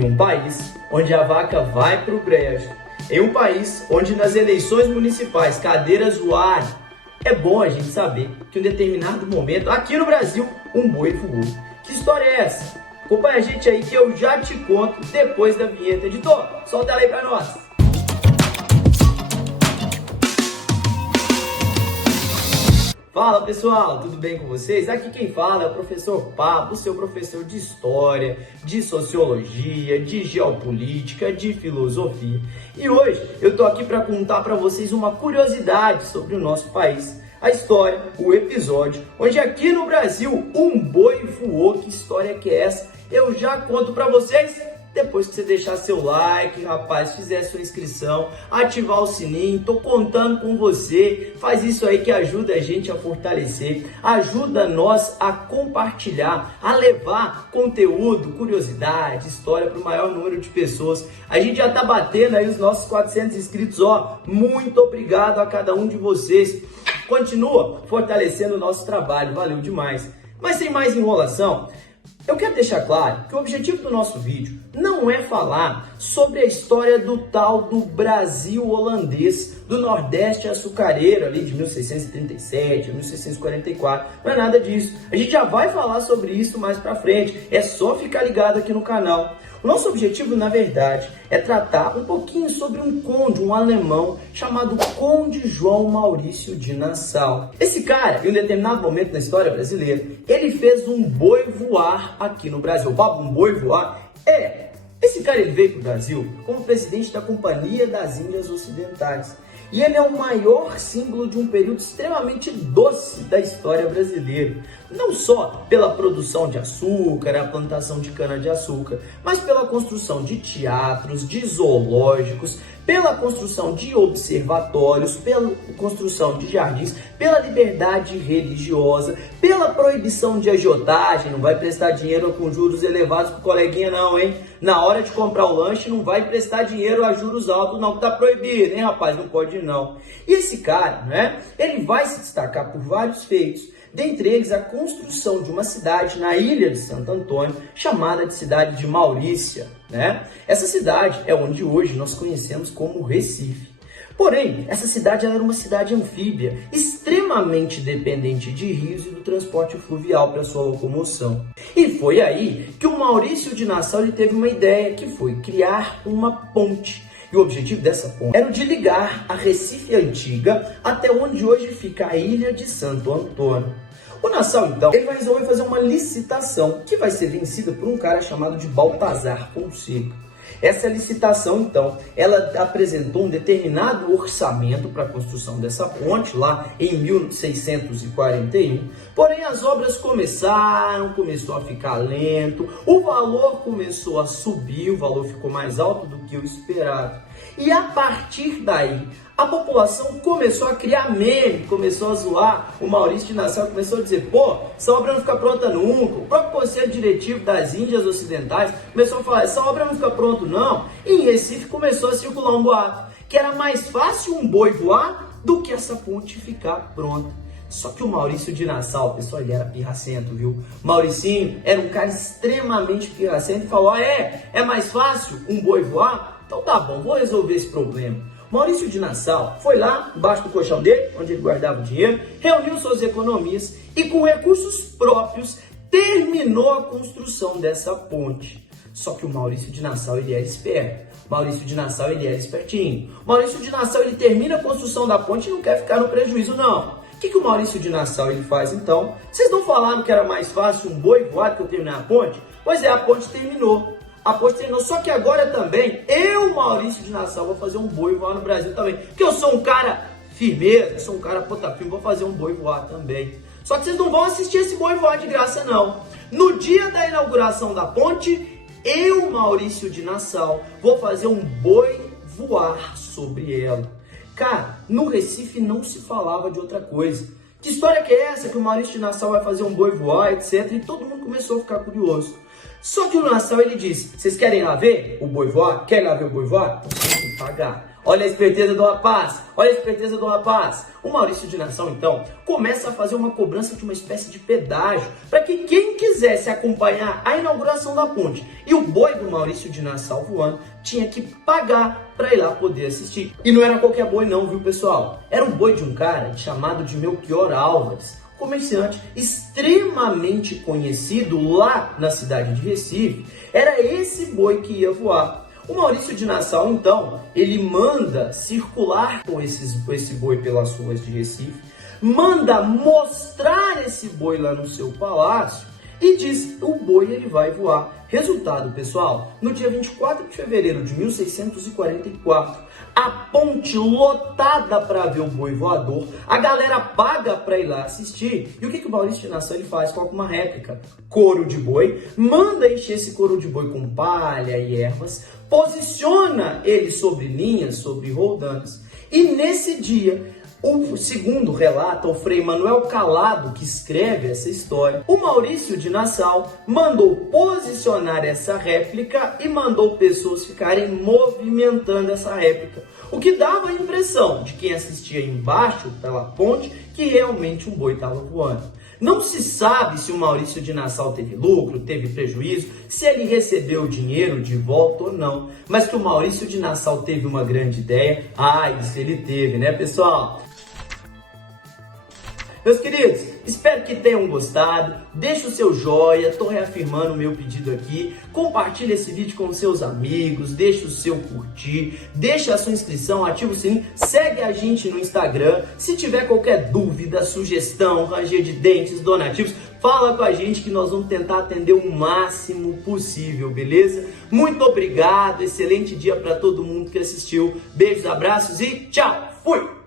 Em um país onde a vaca vai pro brejo, em um país onde nas eleições municipais cadeiras voarem, é bom a gente saber que em um determinado momento, aqui no Brasil, um boi voou. Que história é essa? Acompanha a gente aí que eu já te conto depois da vinheta. Editor, solta ela aí pra nós! Fala pessoal, tudo bem com vocês? Aqui quem fala é o professor Pablo, seu professor de História, de Sociologia, de Geopolítica, de Filosofia. E hoje eu tô aqui para contar para vocês uma curiosidade sobre o nosso país. A história, o episódio, onde aqui no Brasil um boi voou. Que história que é essa? Eu já conto para vocês depois que você deixar seu like, rapaz, fizer sua inscrição, ativar o sininho. Tô contando com você. Faz isso aí que ajuda a gente a fortalecer, ajuda nós a compartilhar, a levar conteúdo, curiosidade, história para o maior número de pessoas. A gente já tá batendo aí os nossos 400 inscritos, ó. Muito obrigado a cada um de vocês. Continua fortalecendo o nosso trabalho, valeu demais. Mas sem mais enrolação, eu quero deixar claro que o objetivo do nosso vídeo não é falar sobre a história do tal do Brasil holandês, do Nordeste açucareiro, ali de 1637, 1644, não é nada disso. A gente já vai falar sobre isso mais pra frente, é só ficar ligado aqui no canal. O nosso objetivo, na verdade, é tratar um pouquinho sobre um conde, um alemão, chamado Conde João Maurício de Nassau. Esse cara, em um determinado momento na história brasileira, ele fez um boi voar aqui no Brasil. Papo, um boi voar? Esse cara ele veio para o Brasil como presidente da Companhia das Índias Ocidentais. E ele é o maior símbolo de um período extremamente doce da história brasileira. Não só pela produção de açúcar, a plantação de cana-de-açúcar, mas pela construção de teatros, de zoológicos, pela construção de observatórios, pela construção de jardins, pela liberdade religiosa, pela proibição de agiotagem. Não vai prestar dinheiro com juros elevados pro coleguinha não, hein? Na hora de comprar o lanche, não vai prestar dinheiro a juros altos não, que tá proibido, hein, rapaz? Não pode não. E esse cara, né, ele vai se destacar por vários feitos. Dentre eles, a construção de uma cidade na ilha de Santo Antônio, chamada de cidade de Maurícia, né? Essa cidade é onde hoje nós conhecemos como Recife. Porém, essa cidade era uma cidade anfíbia, extremamente dependente de rios e do transporte fluvial para sua locomoção. E foi aí que o Maurício de Nassau ele teve uma ideia, que foi criar uma ponte. E o objetivo dessa ponte era o de ligar a Recife Antiga até onde hoje fica a ilha de Santo Antônio. O Nassau, então, ele vai resolver fazer uma licitação que vai ser vencida por um cara chamado de Baltazar Fonseca. Essa licitação, então, ela apresentou um determinado orçamento para a construção dessa ponte lá em 1641. Porém, as obras começou a ficar lento, o valor começou a subir, o valor ficou mais alto do que o esperado. E a partir daí, a população começou a criar meme, começou a zoar. O Maurício de Nassau começou a dizer, pô, essa obra não fica pronta nunca. O próprio Conselho Diretivo das Índias Ocidentais começou a falar, essa obra não fica pronta não. E em Recife começou a circular um boato, que era mais fácil um boi voar do que essa ponte ficar pronta. Só que o Maurício de Nassau, pessoal, ele era pirracento, viu? Mauricinho era um cara extremamente pirracento e falou, é mais fácil um boi voar? Então tá bom, vou resolver esse problema. Maurício de Nassau foi lá, embaixo do colchão dele, onde ele guardava o dinheiro, reuniu suas economias e com recursos próprios terminou a construção dessa ponte. Só que o Maurício de Nassau, ele era esperto. Maurício de Nassau, ele era espertinho. Maurício de Nassau, ele termina a construção da ponte e não quer ficar no prejuízo, não. O que o Maurício de Nassau ele faz então? Vocês não falaram que era mais fácil um boi voar do que eu terminar a ponte? Pois é, a ponte terminou. A ponte terminou, só que agora também, eu, Maurício de Nassau, vou fazer um boi voar no Brasil também. Porque eu sou um cara firmeza, sou um cara potafim, vou fazer um boi voar também. Só que vocês não vão assistir esse boi voar de graça, não. No dia da inauguração da ponte, eu, Maurício de Nassau, vou fazer um boi voar sobre ela. Cara, no Recife não se falava de outra coisa. Que história que é essa que o Maurício de Nassau vai fazer um boi voar, etc. E todo mundo começou a ficar curioso. Só que o Nassau ele disse, vocês querem lá ver o boi voar? Querem lá ver o boi voar? Então vocês têm que pagar. Olha a esperteza do rapaz, olha a esperteza do rapaz. O Maurício de Nassau, então, começa a fazer uma cobrança de uma espécie de pedágio para que quem quisesse acompanhar a inauguração da ponte e o boi do Maurício de Nassau voando tinha que pagar para ir lá poder assistir. E não era qualquer boi não, viu, pessoal? Era um boi de um cara chamado de Melchior Álvares, comerciante extremamente conhecido lá na cidade de Recife. Era esse boi que ia voar. O Maurício de Nassau, então, ele manda circular com esse boi pelas ruas de Recife, manda mostrar esse boi lá no seu palácio e diz que o boi ele vai voar. Resultado, pessoal, no dia 24 de fevereiro de 1644, a ponte lotada para ver o boi voador, a galera paga para ir lá assistir. E o que o Maurício de Nassau ele faz? Coloca uma réplica, couro de boi, manda encher esse couro de boi com palha e ervas, posiciona ele sobre linhas, sobre roldanas, e nesse dia, o segundo relata o Frei Manuel Calado, que escreve essa história, o Maurício de Nassau mandou posicionar essa réplica e mandou pessoas ficarem movimentando essa réplica, o que dava a impressão de quem assistia embaixo pela ponte que realmente um boi estava voando. Não se sabe se o Maurício de Nassau teve lucro, teve prejuízo, se ele recebeu o dinheiro de volta ou não. Mas que o Maurício de Nassau teve uma grande ideia, isso ele teve, né, pessoal? Meus queridos, espero que tenham gostado, deixa o seu joia, estou reafirmando o meu pedido aqui, compartilha esse vídeo com seus amigos, deixa o seu curtir, deixa a sua inscrição, ativa o sininho, segue a gente no Instagram, se tiver qualquer dúvida, sugestão, ranger de dentes, donativos, fala com a gente que nós vamos tentar atender o máximo possível, beleza? Muito obrigado, excelente dia para todo mundo que assistiu, beijos, abraços e tchau, fui!